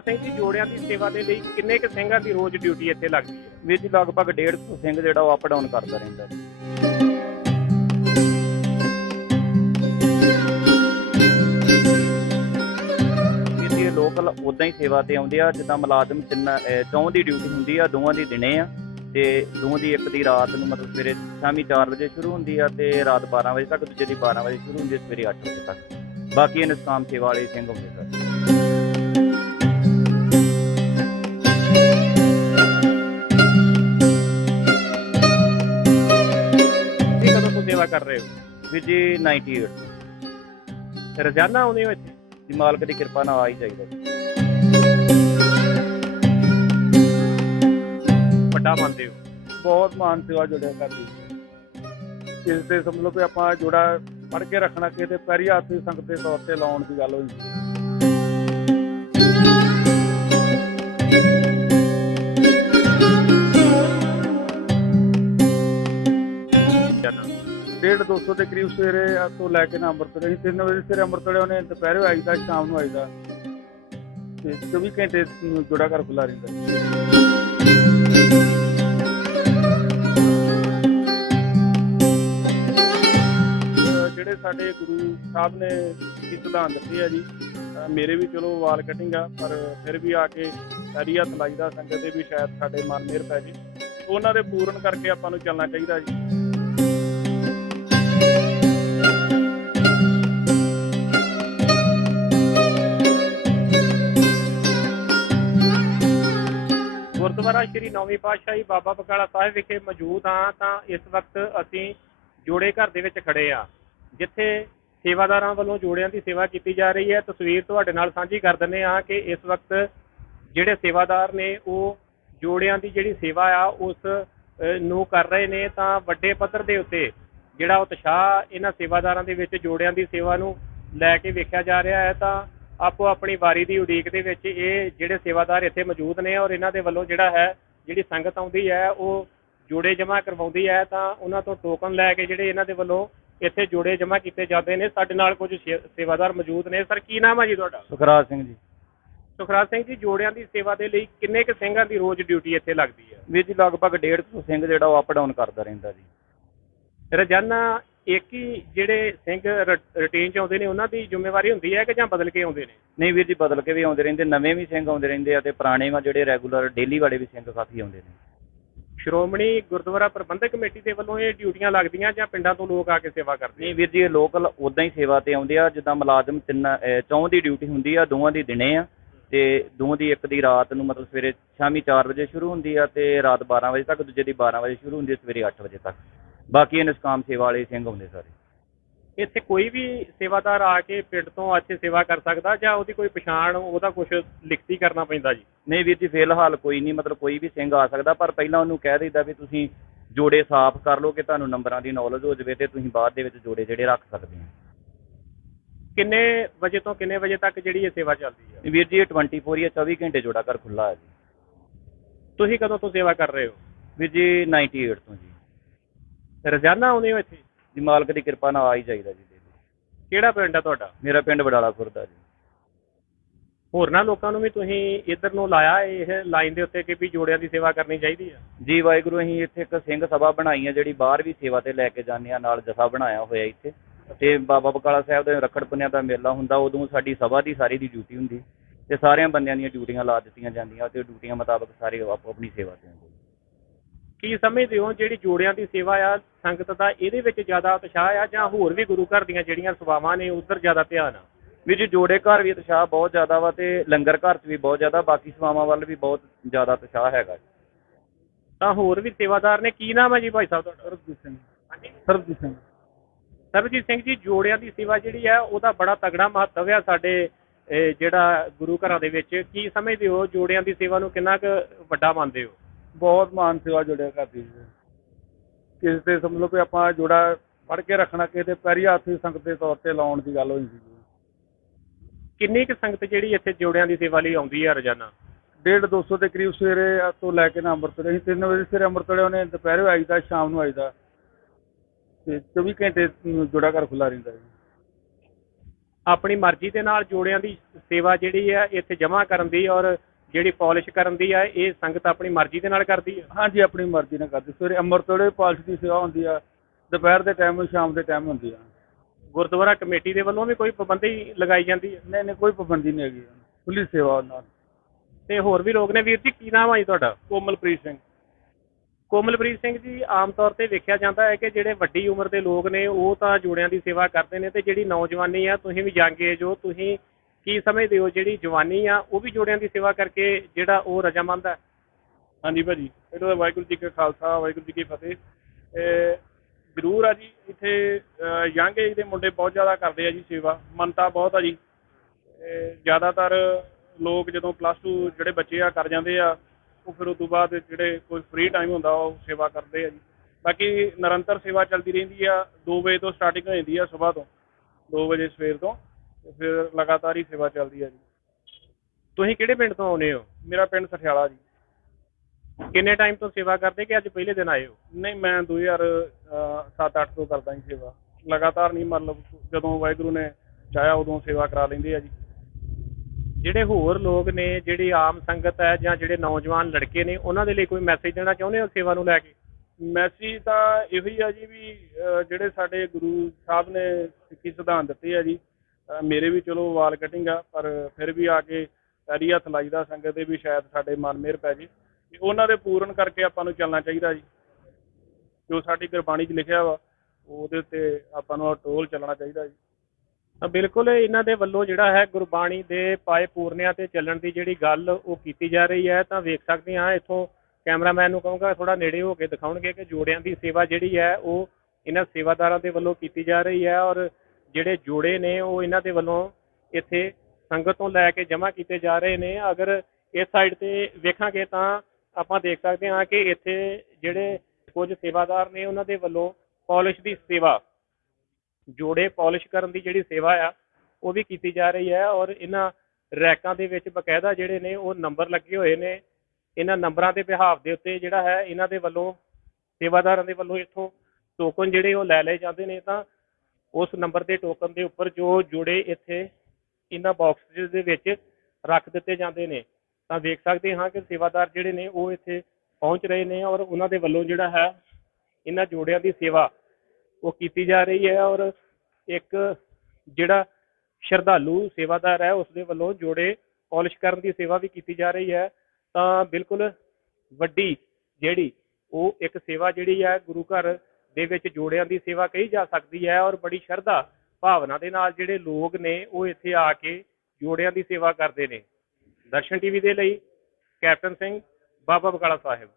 ਸਿੰਘ ਜੀ ਜੋੜਿਆਂ ਦੀ ਸੇਵਾ ਦੇ ਲਈ ਕਿੰਨੇ ਕੁ ਸਿੰਘਾਂ ਦੀ ਰੋਜ਼ ਡਿਊਟੀ ਇੱਥੇ ਲੱਗਦੀ ਹੈ? ਵੀਰ ਜੀ ਲਗਭਗ 150 ਸਿੰਘ ਜਿਹੜਾ ਉਹ ਅਪ ਡਾਊਨ ਕਰਦਾ ਰਹਿੰਦਾ ਜੀ। ਵੀਰ ਲੋਕਲ ਉਦਾਂ ਹੀ ਸੇਵਾ ਤੇ ਆਉਂਦੇ ਆ ਜਿੱਦਾਂ ਮੁਲਾਜ਼ਮ ਤਿੰਨ ਅਹ, ਚੌਂ ਦੀ ਡਿਊਟੀ ਹੁੰਦੀ ਆ ਦੋਵਾਂ ਦੀ ਦਿਨੇ ਆ ਤੇ ਦੋਵਾਂ ਦੀ ਇੱਕ ਦੀ ਰਾਤ ਨੂੰ ਮਤਲਬ ਸਵੇਰੇ ਸ਼ਾਮੀ 4 ਵਜੇ ਸ਼ੁਰੂ ਹੁੰਦੀ ਆ ਤੇ ਰਾਤ 12 ਵਜੇ ਤੱਕ ਦੂਜੇ ਦੀ 12 ਵਜੇ ਸ਼ੁਰੂ ਹੁੰਦੀ ਆ ਸਵੇਰੇ 8 ਵਜੇ ਤੱਕ। ਬਾਕੀ ਇਹ ਨਿਸਕਾਮ ਸੇਵਾ ਵਾਲੇ ਸਿੰਘ ਹੁੰਦੇ ਸਰ। ਕਰ ਰਹੇ ਹੋ? ਵੀਰ ਜੀ 98 ਰੋਜ਼ਾਨਾ ਆਉਂਦੇ ਹੋ ਇੱਥੇ? ਦੀ ਮਾਲਕ ਦੀ ਕਿਰਪਾ ਨਾਲ ਆ ਹੀ ਜਾਈਦਾ। ਵੱਡਾ ਮੰਨਦੇ ਹੋ? ਬਹੁਤ ਮਾਨ ਸੇਵਾ ਜੁੜਿਆ ਕਰਦੀ ਇਸ ਤੇ ਸਮਝ ਲਓ ਕਿ ਆਪਾਂ ਜੋੜਾ ਫੜ ਕੇ ਰੱਖਣਾ ਕਿਤੇ ਪੈਰੀ ਹੱਥ ਦੀ ਸੰਗਤ ਦੇ ਤੌਰ ਤੇ ਲਾਉਣ ਦੀ ਗੱਲ ਹੋਈ। 250 ਦੇ ਕਰੀਬ ਸਵੇਰੇ ਤੋਂ ਲੈ ਕੇ ਨਾ ਅੰਮ੍ਰਿਤਸਰ ਅਸੀਂ 3 ਵਜੇ ਸਵੇਰੇ ਅੰਮ੍ਰਿਤਸਰ ਉਹਨੇ ਦੁਪਹਿਰੇ ਆਈਦਾ ਸ਼ਾਮ ਨੂੰ ਆਈਦਾ ਤੇ 24 ਘੰਟੇ ਜੋੜਾ ਕਰ ਖੁੱਲਾ ਰਹਿੰਦਾ। ਜਿਹੜੇ ਸਾਡੇ ਗੁਰੂ ਸਾਹਿਬ ਨੇ ਕੀ ਸਿਧਾਂਤ ਦਿੱਤੇ ਆ ਜੀ ਮੇਰੇ ਵੀ ਚਲੋ ਵਾਲ ਕਟਿੰਗ ਆ, ਪਰ ਫਿਰ ਵੀ ਆ ਕੇ ਸਾਰੀ ਹੱਥ ਲਾਈਦਾ ਸੰਗਤ ਦੇ ਵੀ ਸ਼ਾਇਦ ਸਾਡੇ ਮਨ ਮੇਰ ਪੈ ਜੀ। ਉਹਨਾਂ ਦੇ ਪੂਰਨ ਕਰਕੇ ਆਪਾਂ ਨੂੰ ਚੱਲਣਾ ਚਾਹੀਦਾ ਜੀ। ਗੁਰਦੁਆਰਾ ਸ਼੍ਰੀ ਨੌਵੀਂ ਪਾਤਸ਼ਾਹੀ ਬਾਬਾ ਬਕਾਲਾ ਸਾਹਿਬ ਵਿਖੇ ਮੌਜੂਦ ਹਾਂ ਤਾਂ ਇਸ ਵਕਤ ਅਸੀਂ ਜੋੜੇ ਘਰ ਦੇ ਵਿੱਚ ਖੜੇ ਆ ਜਿੱਥੇ ਸੇਵਾਦਾਰਾਂ ਵੱਲੋਂ ਜੋੜਿਆਂ ਦੀ ਸੇਵਾ ਕੀਤੀ ਜਾ ਰਹੀ ਹੈ। ਤਸਵੀਰ ਤੁਹਾਡੇ ਨਾਲ ਸਾਂਝੀ ਕਰ ਦਿੰਦੇ ਆ ਕਿ ਇਸ ਵਕਤ ਜਿਹੜੇ ਸੇਵਾਦਾਰ ਨੇ, ਉਹ ਜੋੜਿਆਂ ਦੀ ਜਿਹੜੀ ਸੇਵਾ ਆ, ਉਸ ਨੂੰ ਕਰ ਰਹੇ ਨੇ। ਤਾਂ ਵੱਡੇ ਪੱਧਰ ਦੇ ਉੱਤੇ ਜਿਹੜਾ ਉਤਸ਼ਾਹ ਇਹਨਾਂ ਸੇਵਾਦਾਰਾਂ ਦੇ ਵਿੱਚ ਜੋੜਿਆਂ ਦੀ ਸੇਵਾ ਨੂੰ ਲੈ ਕੇ ਵੇਖਿਆ ਜਾ ਰਿਹਾ ਹੈ ਤਾਂ ਆਪੋ ਆਪਣੀ ਵਾਰੀ ਦੀ ਉਡੀਕ ਦੇ ਵਿੱਚ ਇਹ ਜਿਹੜੇ ਸੇਵਾਦਾਰ ਇੱਥੇ ਮੌਜੂਦ ਨੇ ਔਰ ਇਹਨਾਂ ਦੇ ਵੱਲੋਂ ਜਿਹੜਾ ਹੈ ਜਿਹੜੀ ਸੰਗਤ ਆਉਂਦੀ ਹੈ ਉਹ ਜੋੜੇ ਜਮ੍ਹਾਂ ਕਰਵਾਉਂਦੀ ਹੈ ਤਾਂ ਉਹਨਾਂ ਤੋਂ ਟੋਕਨ ਲੈ ਕੇ ਜਿਹੜੇ ਇਹਨਾਂ ਦੇ ਵੱਲੋਂ ਇੱਥੇ ਜੋੜੇ ਜਮ੍ਹਾਂ ਕੀਤੇ ਜਾਂਦੇ ਨੇ। ਸਾਡੇ ਨਾਲ ਕੁਝ ਸੇਵਾਦਾਰ ਮੌਜੂਦ ਨੇ। ਸਰ ਕੀ ਨਾਮ ਹੈ ਜੀ ਤੁਹਾਡਾ? ਸੁਖਰਾਜ ਸਿੰਘ ਜੀ। ਸੁਖਰਾਜ ਸਿੰਘ ਜੀ ਜੋੜਿਆਂ ਦੀ ਸੇਵਾ ਦੇ ਲਈ ਕਿੰਨੇ ਕੁ ਸਿੰਘਾਂ ਦੀ ਰੋਜ਼ ਡਿਊਟੀ ਇੱਥੇ ਲੱਗਦੀ ਹੈ? ਵੀਰ ਜੀ ਲਗਭਗ 150 ਸਿੰਘ ਜਿਹੜਾ ਉਹ ਅਪ ਡਾਊਨ ਕਰਦਾ ਰਹਿੰਦਾ ਜੀ। ਰੋਜ਼ਾਨਾ ਇੱਕ ਹੀ ਜਿਹੜੇ ਸਿੰਘ ਰੁਟੀਨ ਚ ਆਉਂਦੇ ਨੇ ਉਹਨਾਂ ਦੀ ਜ਼ਿੰਮੇਵਾਰੀ ਹੁੰਦੀ ਹੈ ਕਿ ਜਾਂ ਬਦਲ ਕੇ ਆਉਂਦੇ ਨੇ? ਨਹੀਂ ਵੀਰ ਜੀ ਬਦਲ ਕੇ ਵੀ ਆਉਂਦੇ ਰਹਿੰਦੇ ਨਵੇਂ ਵੀ ਸਿੰਘ ਆਉਂਦੇ ਰਹਿੰਦੇ ਆ ਤੇ ਪੁਰਾਣੇ ਵਾ ਜਿਹੜੇ ਰੈਗੂਲਰ ਡੇਲੀ ਵਾਲੇ ਵੀ ਸਿੰਘ ਕਾਫੀ ਆਉਂਦੇ ਨੇ। ਸ਼੍ਰੋਮਣੀ ਗੁਰਦੁਆਰਾ ਪ੍ਰਬੰਧਕ ਕਮੇਟੀ ਦੇ ਵੱਲੋਂ ਇਹ ਡਿਊਟੀਆਂ ਲੱਗਦੀਆਂ ਜਾਂ ਪਿੰਡਾਂ ਤੋਂ ਲੋਕ ਆ ਕੇ ਸੇਵਾ ਕਰਦੇ ਨਹੀਂ ਵੀਰ ਜੀ ਇਹ ਲੋਕਲ ਉਦਾਂ ਹੀ ਸੇਵਾ ਤੇ ਆਉਂਦੇ ਆ ਜਿੱਦਾਂ ਮੁਲਾਜ਼ਮ ਤਿੰਨ ਚੌਂ ਦੀ ਡਿਊਟੀ ਹੁੰਦੀ ਆ ਦੋਵਾਂ ਦੀ ਦਿਨੇ ਆ ਤੇ ਦੋਵਾਂ ਦੀ ਇੱਕ ਦੀ ਰਾਤ ਨੂੰ ਮਤਲਬ ਸਵੇਰੇ ਸ਼ਾਮੀ 4 ਵਜੇ ਸ਼ੁਰੂ ਹੁੰਦੀ ਆ ਤੇ ਰਾਤ 12 ਵਜੇ ਤੱਕ ਦੂਜੇ ਦੀ 12 ਵਜੇ ਸ਼ੁਰੂ ਹੁੰਦੀ ਆ ਸਵੇਰੇ 8 ਵਜੇ ਤੱਕ। ਬਾਕੀ ਇਹ ਨਿਸਕਾਮ ਸੇਵਾ ਵਾਲੇ ਸਿੰਘ ਹੁੰਦੇ ਸਾਰੇ। ਇੱਥੇ ਕੋਈ ਵੀ ਸੇਵਾਦਾਰ ਆ ਕੇ ਪਿੰਡ ਤੋਂ ਇੱਥੇ ਸੇਵਾ ਕਰ ਸਕਦਾ ਜਾਂ ਉਹਦੀ ਕੋਈ ਪਛਾਣ ਉਹਦਾ ਕੁਝ ਲਿਖਤੀ ਕਰਨਾ ਪੈਂਦਾ ਜੀ? ਨਹੀਂ ਵੀਰ ਜੀ ਫਿਲਹਾਲ ਕੋਈ ਨਹੀਂ ਮਤਲਬ ਕੋਈ ਵੀ ਸਿੰਘ ਆ ਸਕਦਾ ਪਰ ਪਹਿਲਾਂ ਉਹਨੂੰ ਕਹਿ ਦਈਦਾ ਵੀ ਤੁਸੀਂ ਜੋੜੇ ਸਾਫ਼ ਕਰ ਲਓ ਕਿ ਤੁਹਾਨੂੰ ਨੰਬਰਾਂ ਦੀ ਨੌਲੇਜ ਹੋ ਜਾਵੇ ਤੇ ਤੁਸੀਂ ਬਾਅਦ ਦੇ ਵਿੱਚ ਜੋੜੇ ਜਿਹੜੇ ਰੱਖ ਸਕਦੇ ਹੋ। ਕਿੰਨੇ ਵਜੇ ਤੋਂ ਕਿੰਨੇ ਵਜੇ ਤੱਕ ਜਿਹੜੀ ਇਹ ਸੇਵਾ ਚੱਲਦੀ ਹੈ ਵੀਰ ਜੀ ਇਹ 24 ਜਾਂ 24 ਘੰਟੇ ਜੋੜਾ ਘਰ ਖੁੱਲਾ ਹੈ ਜੀ। ਤੁਸੀਂ ਕਦੋਂ ਤੋਂ ਸੇਵਾ ਕਰ ਰਹੇ ਹੋ? ਵੀਰ ਜੀ 98 ਤੋਂ ਜੀ। ਰੋਜ਼ਾਨਾ ਆਉਂਦੇ ਹੋ ਇੱਥੇ? ਜੀ ਮਾਲਕ ਦੀ ਕਿਰਪਾ ਨਾਲ ਆ ਹੀ ਜਾਈਦਾ ਜੀ। ਕਿਹੜਾ ਪਿੰਡ ਹੈ ਤੁਹਾਡਾ? ਮੇਰਾ ਪਿੰਡ ਬਡਾਲਾ ਖੁਰਦਾ ਜੀ। ਹੋਰਨਾਂ ਲੋਕਾਂ ਨੂੰ ਵੀ ਤੁਸੀਂ ਇੱਧਰ ਨੂੰ ਲਾਇਆ ਇਹ ਲਾਈਨ ਦੇ ਉੱਤੇ ਕਿ ਵੀ ਜੋੜਿਆਂ ਦੀ ਸੇਵਾ ਕਰਨੀ ਚਾਹੀਦੀ ਹੈ ਜੀ ਵਾਹਿਗੁਰੂ ਅਸੀਂ ਇੱਥੇ ਇੱਕ ਸਿੰਘ ਸਭਾ ਬਣਾਈ ਹੈ ਜਿਹੜੀ ਬਾਹਰ ਵੀ ਸੇਵਾ ਤੇ ਲੈ ਕੇ ਜਾਂਦੇ ਆ ਨਾਲ ਜਥਾ ਬਣਾਇਆ ਹੋਇਆ ਇੱਥੇ। ਤੇ ਬਾਬਾ ਬਕਾਲਾ ਸਾਹਿਬ ਦੇ ਰੱਖੜ ਪੁੰਨਿਆ ਦਾ ਮੇਲਾ ਹੁੰਦਾ ਉਦੋਂ ਸਾਡੀ ਸਭਾ ਦੀ ਸਾਰੀ ਦੀ ਡਿਊਟੀ ਹੁੰਦੀ। ਤੇ ਸਾਰਿਆਂ ਬੰਦਿਆਂ ਦੀਆਂ ਡਿਊਟੀਆਂ ਲਾ ਦਿੱਤੀਆਂ ਜਾਂਦੀਆਂ ਤੇ ਡਿਊਟੀਆਂ ਮੁਤਾਬਕ ਸਾਰੇ ਆਪੋ ਆਪਣੀ ਸੇਵਾ ਤੇ ਹੁੰਦੇ ਕੀ ਸਮਝਦੇ ਹੋ ਜਿਹੜੀ ਜੋੜਿਆਂ ਦੀ ਸੇਵਾ ਆ ਸੰਗਤ ਦਾ ਇਹਦੇ ਵਿੱਚ ਜ਼ਿਆਦਾ ਉਤਸ਼ਾਹ ਆ ਜਾਂ ਹੋਰ ਵੀ ਗੁਰੂ ਘਰ ਦੀਆਂ ਜਿਹੜੀਆਂ ਸੇਵਾਵਾਂ ਨੇ ਉਧਰ ਜ਼ਿਆਦਾ ਧਿਆਨ ਆ? ਵੀ ਜੀ ਜੋੜੇ ਘਰ ਵੀ ਉਤਸ਼ਾਹ ਬਹੁਤ ਜ਼ਿਆਦਾ ਵਾ ਤੇ ਲੰਗਰ ਘਰ 'ਚ ਵੀ ਬਹੁਤ ਜ਼ਿਆਦਾ ਬਾਕੀ ਸੇਵਾਵਾਂ ਵੱਲ ਵੀ ਬਹੁਤ ਜ਼ਿਆਦਾ ਉਤਸ਼ਾਹ ਹੈਗਾ। ਜੀ। ਤਾਂ ਹੋਰ ਵੀ ਸੇਵਾਦਾਰ ਨੇ ਕੀ ਨਾਮ ਹੈ ਜੀ ਭਾਈ ਸਾਹਿਬ ਤੁਹਾਡਾ? ਸਰਬਜੀਤ ਸਿੰਘ। ਹਾਂਜੀ। ਸਰਬਜੀਤ ਸਿੰਘ। ਸਰਬਜੀਤ ਸਿੰਘ ਜੀ ਜੋੜਿਆਂ ਦੀ ਸੇਵਾ ਜਿਹੜੀ ਹੈ ਉਹਦਾ ਬੜਾ ਤਗੜਾ ਮਹੱਤਵ ਆ ਸਾਡੇ ਇਹ, ਜਿਹੜਾ ਗੁਰੂ ਘਰਾਂ ਦੇ ਵਿੱਚ। ਕੀ ਸਮਝਦੇ ਹੋ ਜੋੜਿਆਂ ਦੀ ਸੇਵਾ ਨੂੰ ਕਿੰਨਾ ਕੁ ਵੱਡਾ ਮੰਨਦੇ ਹੋ? ਬਹੁਤ ਮਾਨ ਸੇਵਾ ਜੁੜਿਆ ਕਰਦੀ ਕਿਸ ਤੇ ਸਮਝ ਲਓ ਕਿ ਆਪਾਂ ਜੋੜਾ ਫੜ ਕੇ ਰੱਖਣਾ ਕਿਤੇ ਪੈਰੀ ਹੱਥ ਦੀ ਸੰਗਤ ਦੇ ਤੌਰ ਤੇ ਲਾਉਣ ਦੀ ਗੱਲ ਹੋਈ ਸੀ। ਕਿੰਨੀ ਕੁ ਸੰਗਤ ਜਿਹੜੀ ਇੱਥੇ ਜੋੜਿਆਂ ਦੀ ਸੇਵਾ ਲਈ ਆਉਂਦੀ ਹੈ ਰੋਜ਼ਾਨਾ? ਡੇਢ 200 ਦੇ ਕਰੀਬ ਸਵੇਰੇ ਤੋਂ ਲੈ ਕੇ ਨਾ ਅੰਮ੍ਰਿਤ ਵੇਲੇ 3 ਵਜੇ ਸਵੇਰੇ ਅੰਮ੍ਰਿਤ ਵੇਲੇ ਉਹਨੇ ਦੁਪਹਿਰੇ ਆਈਦਾ ਸ਼ਾਮ ਨੂੰ ਆਈਦਾ ਤੇ 24 ਘੰਟੇ ਜੋੜਾ ਘਰ ਖੁੱਲਾ ਰਹਿੰਦਾ ਜੀ। ਆਪਣੀ ਮਰਜ਼ੀ ਦੇ ਨਾਲ ਜੋੜਿਆਂ ਦੀ ਸੇਵਾ ਜਿਹੜੀ ਹੈ ਇੱਥੇ ਜਮ੍ਹਾਂ ਕਰਨ ਦੀ ਔਰ ਜਿਹੜੀ ਪਾਲਿਸ਼ ਕਰਨ ਦੀ ਹੈ ਇਹ ਸੰਗਤ ਆਪਣੀ ਮਰਜ਼ੀ ਦੇ ਨਾਲ ਕਰਦੀ ਹੈ ਹਾਂਜੀ ਆਪਣੀ ਮਰਜ਼ੀ ਨਾਲ ਕਰਦੇ। ਸਵੇਰੇ ਅੰਮ੍ਰਿਤ ਵੇਲੇ ਪਾਲਿਸ਼ ਦੀ ਸੇਵਾ ਹੁੰਦੀ ਆ ਦੁਪਹਿਰ ਦੇ ਟਾਈਮ ਸ਼ਾਮ ਦੇ ਟਾਈਮ ਹੁੰਦੀ ਆ। ਗੁਰਦੁਆਰਾ ਕਮੇਟੀ ਦੇ ਵੱਲੋਂ ਵੀ ਕੋਈ ਪਾਬੰਦੀ ਲਗਾਈ ਜਾਂਦੀ ਹੈ ਨਹੀਂ ਨਹੀਂ ਕੋਈ ਪਾਬੰਦੀ ਨਹੀਂ ਹੈਗੀ। ਖੁੱਲੀ ਸੇਵਾ ਨਾਲ। ਤੇ ਹੋਰ ਵੀ ਲੋਕ ਨੇ ਵੀਰ ਜੀ ਕੀ ਨਾਮ ਹੈ ਜੀ ਤੁਹਾਡਾ? ਕੋਮਲਪ੍ਰੀਤ ਸਿੰਘ। ਕੋਮਲਪ੍ਰੀਤ ਸਿੰਘ ਜੀ ਆਮ ਤੌਰ ਤੇ ਵੇਖਿਆ ਜਾਂਦਾ ਹੈ ਕਿ ਜਿਹੜੇ ਵੱਡੀ ਉਮਰ ਦੇ ਲੋਕ ਨੇ ਉਹ ਤਾਂ ਜੋੜਿਆਂ ਦੀ ਸੇਵਾ ਕਰਦੇ ਨੇ ਤੇ ਜਿਹੜੀ ਨੌਜਵਾਨੀ ਆ ਤੁਸੀਂ ਵੀ ਯੰਗ ਏਜ ਹੋ ਤੁਸੀਂ ਕੀ ਸਮਝਦੇ ਹੋ? ਜਿਹੜੀ ਜਵਾਨੀ ਆ, ਉਹ ਵੀ ਜੋੜਿਆਂ ਦੀ ਸੇਵਾ ਕਰਕੇ ਜਿਹੜਾ ਉਹ ਰਜਾਮੰਦ ਹੈ ਹਾਂਜੀ ਭਾਜੀ। ਪਹਿਲਾਂ ਤਾਂ ਵਾਹਿਗੁਰੂ ਜੀ ਕਾ ਖਾਲਸਾ, ਵਾਹਿਗੁਰੂ ਜੀ ਕੀ ਫਤਿਹ। ਇਹ ਜ਼ਰੂਰ ਆ ਜੀ, ਇੱਥੇ ਯੰਗ ਏਜ ਦੇ ਮੁੰਡੇ ਬਹੁਤ ਜ਼ਿਆਦਾ ਕਰਦੇ ਆ ਜੀ ਸੇਵਾ। ਮੰਨਤਾ ਬਹੁਤ ਆ ਜੀ। ਇਹ ਜ਼ਿਆਦਾਤਰ ਲੋਕ ਜਦੋਂ ਪਲੱਸ 2 ਜਿਹੜੇ ਬੱਚੇ ਆ, ਕਰ ਜਾਂਦੇ ਆ, ਉਹ ਫਿਰ ਉਸ ਤੋਂ ਬਾਅਦ ਜਿਹੜੇ ਕੋਈ ਫ੍ਰੀ ਟਾਈਮ ਹੁੰਦਾ, ਉਹ ਸੇਵਾ ਕਰਦੇ ਆ ਜੀ। ਬਾਕੀ ਨਿਰੰਤਰ ਸੇਵਾ ਚੱਲਦੀ ਰਹਿੰਦੀ ਆ। 2 ਵਜੇ ਤੋਂ ਸਟਾਰਟਿੰਗ ਹੋ ਜਾਂਦੀ ਆ, ਸਵੇਰ ਤੋਂ। 2 ਵਜੇ ਸਵੇਰ ਤੋਂ। ਫਿਰ ਲਗਾਤਾਰ ਹੀ ਸੇਵਾ ਚੱਲਦੀ ਆ ਜੀ। ਤੁਸੀਂ ਕਿਹੜੇ ਪਿੰਡ ਤੋਂ ਆਉਨੇ ਹੋ? ਮੇਰਾ ਪਿੰਡ ਸਠਿਆਲਾ ਜੀ। ਕਿੰਨੇ ਟਾਈਮ ਤੋਂ ਸੇਵਾ ਕਰਦੇ ਕਿ ਅੱਜ ਪਹਿਲੇ ਦਿਨ ਆਏ ਹੋ? ਨਹੀਂ ਮੈਂ 2007-8 ਤੋਂ ਕਰਦਾ ਜੀ ਸੇਵਾ। ਲਗਾਤਾਰ ਨਹੀਂ ਮਤਲਬ ਜਦੋਂ ਵਾਹਿਗੁਰੂ ਨੇ ਚਾਹਿਆ ਉਦੋਂ ਸੇਵਾ ਕਰਾ ਲੈਂਦੇ ਆ ਜੀ। ਜਿਹੜੇ ਹੋਰ ਲੋਕ ਨੇ ਜਿਹੜੀ ਆਮ ਸੰਗਤ ਹੈ ਜਾਂ ਜਿਹੜੇ ਨੌਜਵਾਨ ਲੜਕੇ ਨੇ ਉਹਨਾਂ ਦੇ ਲਈ ਕੋਈ ਮੈਸੇਜ ਦੇਣਾ ਚਾਹੁੰਦੇ ਹੋ ਸੇਵਾ ਨੂੰ ਲੈ ਕੇ? ਮੈਸੇਜ ਤਾਂ ਇਹੋ ਹੀ ਆ ਜੀ ਵੀ ਅਹ, ਜਿਹੜੇ ਸਾਡੇ ਗੁਰੂ ਸਾਹਿਬ ਨੇ ਸਿੱਖੀ ਸਿਧਾਂਤ ਦਿੱਤੇ ਆ ਜੀ ਮੇਰੇ ਵੀ ਚਲੋ ਵਾਲ ਕਟਿੰਗ ਆ, ਪਰ ਫਿਰ ਵੀ ਆ ਕੇ ਪੈਰੀ ਹੱਥ ਲਾਈਦਾ ਸੰਗਤ ਦੇ ਵੀ ਸ਼ਾਇਦ ਸਾਡੇ ਮਨ ਮੇਰ ਪੈ ਜੇ। ਤੇ ਉਹਨਾਂ ਦੇ ਪੂਰਨ ਕਰਕੇ ਆਪਾਂ ਨੂੰ ਚੱਲਣਾ ਚਾਹੀਦਾ ਜੀ। ਜੋ ਸਾਡੀ ਗੁਰਬਾਣੀ 'ਚ ਲਿਖਿਆ ਵਾ, ਉਹਦੇ ਉੱਤੇ ਆਪਾਂ ਨੂੰ ਟੋਲ ਚੱਲਣਾ ਚਾਹੀਦਾ ਜੀ। ਬਿਲਕੁਲ ਇਹਨਾਂ ਦੇ ਵੱਲੋਂ ਜਿਹੜਾ ਹੈ ਗੁਰਬਾਣੀ ਦੇ ਪਾਏ ਪੂਰਨਿਆਂ ਤੇ ਚੱਲਣ ਦੀ ਜਿਹੜੀ ਗੱਲ ਉਹ ਕੀਤੀ ਜਾ ਰਹੀ ਹੈ, ਤਾਂ ਵੇਖ ਸਕਦੇ ਹਾਂ ਇੱਥੋਂ ਕੈਮਰਾਮੈਨ ਨੂੰ ਕਹੂੰਗਾ ਥੋੜਾ ਨੇੜੇ ਹੋ ਕੇ ਦਿਖਾਉਣਗੇ ਕਿ ਜੋੜਿਆਂ ਦੀ ਸੇਵਾ ਜਿਹੜੀ ਹੈ, ਉਹ ਇਹਨਾਂ ਸੇਵਾਦਾਰਾਂ ਦੇ ਵੱਲੋਂ ਕੀਤੀ ਜਾ ਰਹੀ ਹੈ ਔਰ ਜਿਹੜੇ ਜੋੜੇ ਨੇ ਉਹ ਇਹਨਾਂ ਦੇ ਵੱਲੋਂ ਇੱਥੇ ਸੰਗਤ ਤੋਂ ਲੈ ਕੇ ਜਮ੍ਹਾਂ ਕੀਤੇ ਜਾ ਰਹੇ ਨੇ। ਅਗਰ ਇਸ ਸਾਈਡ ਤੇ ਵੇਖਾਂਗੇ ਤਾਂ ਆਪਾਂ ਦੇਖ ਸਕਦੇ ਹਾਂ ਕਿ ਇੱਥੇ ਜਿਹੜੇ ਕੁਝ ਸੇਵਾਦਾਰ ਨੇ ਉਹਨਾਂ ਦੇ ਵੱਲੋਂ ਪਾਲਿਸ਼ ਦੀ ਸੇਵਾ, ਜੋੜੇ ਪਾਲਿਸ਼ ਕਰਨ ਦੀ ਜਿਹੜੀ ਸੇਵਾ ਆ, ਉਹ ਵੀ ਕੀਤੀ ਜਾ ਰਹੀ ਹੈ ਔਰ ਇਹਨਾਂ ਰੈਕਾਂ ਦੇ ਵਿੱਚ ਬਕਾਇਦਾ ਜਿਹੜੇ ਨੇ ਉਹ ਨੰਬਰ ਲੱਗੇ ਹੋਏ ਨੇ। ਇਹਨਾਂ ਨੰਬਰਾਂ ਦੇ ਬਿਹਾਵ ਦੇ ਉੱਤੇ ਜਿਹੜਾ ਹੈ ਇਹਨਾਂ ਦੇ ਵੱਲੋਂ ਸੇਵਾਦਾਰਾਂ ਦੇ ਵੱਲੋਂ ਇੱਥੋਂ ਟੋਕਨ ਜਿਹੜੇ ਉਹ ਲੈ ਲਏ ਜਾਂਦੇ ਨੇ ਤਾਂ ਉਸ ਨੰਬਰ ਦੇ ਟੋਕਨ ਦੇ ਉੱਪਰ ਜੋ ਜੋੜੇ ਇੱਥੇ ਇਹਨਾਂ ਬਾਕਸਸ ਦੇ ਵਿੱਚ ਰੱਖ ਦਿੱਤੇ ਜਾਂਦੇ ਨੇ। ਤਾਂ ਦੇਖ ਸਕਦੇ ਹਾਂ ਕਿ ਸੇਵਾਦਾਰ ਜਿਹੜੇ ਨੇ ਉਹ ਇੱਥੇ ਪਹੁੰਚ ਰਹੇ ਨੇ ਔਰ ਉਹਨਾਂ ਦੇ ਵੱਲੋਂ ਜਿਹੜਾ ਹੈ ਇਹਨਾਂ ਜੋੜਿਆਂ ਦੀ ਸੇਵਾ ਉਹ ਕੀਤੀ ਜਾ ਰਹੀ ਹੈ ਔਰ ਇੱਕ ਜਿਹੜਾ ਸ਼ਰਧਾਲੂ ਸੇਵਾਦਾਰ ਹੈ ਉਸ ਦੇ ਵੱਲੋਂ ਜੋੜੇ ਪਾਲਿਸ਼ ਕਰਨ ਦੀ ਸੇਵਾ ਵੀ ਕੀਤੀ ਜਾ ਰਹੀ ਹੈ। ਤਾਂ ਬਿਲਕੁਲ ਵੱਡੀ ਜਿਹੜੀ ਉਹ ਇੱਕ ਸੇਵਾ ਜਿਹੜੀ ਹੈ ਗੁਰੂ ਘਰ ਦੇ ਵਿੱਚ ਜੋੜਿਆਂ ਦੀ ਸੇਵਾ ਕਹੀ ਜਾ ਸਕਦੀ ਹੈ ਔਰ ਬੜੀ ਸ਼ਰਧਾ ਭਾਵਨਾ ਦੇ ਨਾਲ ਜਿਹੜੇ ਲੋਕ ਨੇ ਉਹ ਇੱਥੇ ਆ ਕੇ ਜੋੜਿਆਂ ਦੀ ਸੇਵਾ ਕਰਦੇ ਨੇ। ਦਰਸ਼ਨ ਟੀਵੀ ਦੇ ਲਈ ਕੈਪਟਨ ਸਿੰਘ ਬਾਬਾ ਬਕਾਲਾ ਸਾਹਿਬ।